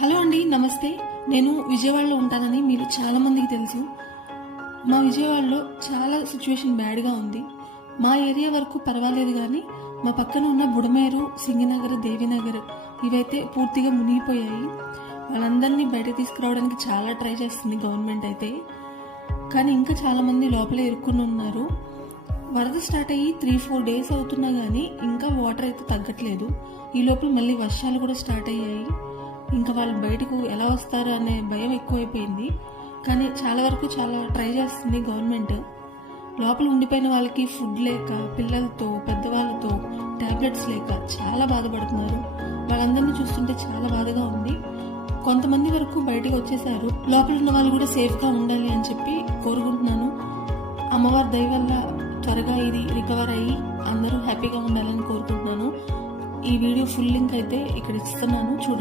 Hello అండి, నమస్తే. నేను విజయవాడలో ఉంటానని మీరు చాలా మందికి తెలుసు. మా విజయవాడలో చాలా సిచ్యువేషన్ బ్యాడ్గా ఉంది. మా ఏరియా వరకు పర్వాలేదు, కానీ మా పక్కన ఉన్న బుడమేరు, సింగినగర్, దేవినగర్ ఇవైతే పూర్తిగా మునిగిపోయాయి. వాళ్ళందరినీ బయట తీసుకురావడానికి చాలా ట్రై చేస్తుంది గవర్నమెంట్ అయితే, కానీ ఇంకా చాలామంది లోపలే ఇరుక్కుని ఉన్నారు. వరద స్టార్ట్ అయ్యి 3-4 డేస్ అవుతున్నా కానీ ఇంకా వాటర్ అయితే తగ్గట్లేదు. ఈ లోపల మళ్ళీ వర్షాలు కూడా స్టార్ట్ అయ్యాయి. ఇంకా వాళ్ళు బయటకు ఎలా వస్తారు అనే భయం ఎక్కువైపోయింది. కానీ చాలా వరకు చాలా ట్రై చేస్తుంది గవర్నమెంట్. లోపల ఉండిపోయిన వాళ్ళకి ఫుడ్ లేక, పిల్లలతో పెద్దవాళ్ళతో ట్యాబ్లెట్స్ లేక చాలా బాధపడుతున్నారు. వాళ్ళందరినీ చూస్తుంటే చాలా బాధగా ఉంది. కొంతమంది వరకు బయటకు వచ్చేసారు. లోపల ఉన్న వాళ్ళు కూడా సేఫ్గా ఉండాలి అని చెప్పి కోరుకుంటున్నాను. అమ్మవారి దయ వల్ల త్వరగా ఇది రికవర్ అయ్యి అందరూ హ్యాపీగా ఉండాలని కోరుకుంటున్నాను. ఈ వీడియో ఫుల్ లింక్ అయితే ఇక్కడ ఇస్తున్నాను, చూడండి.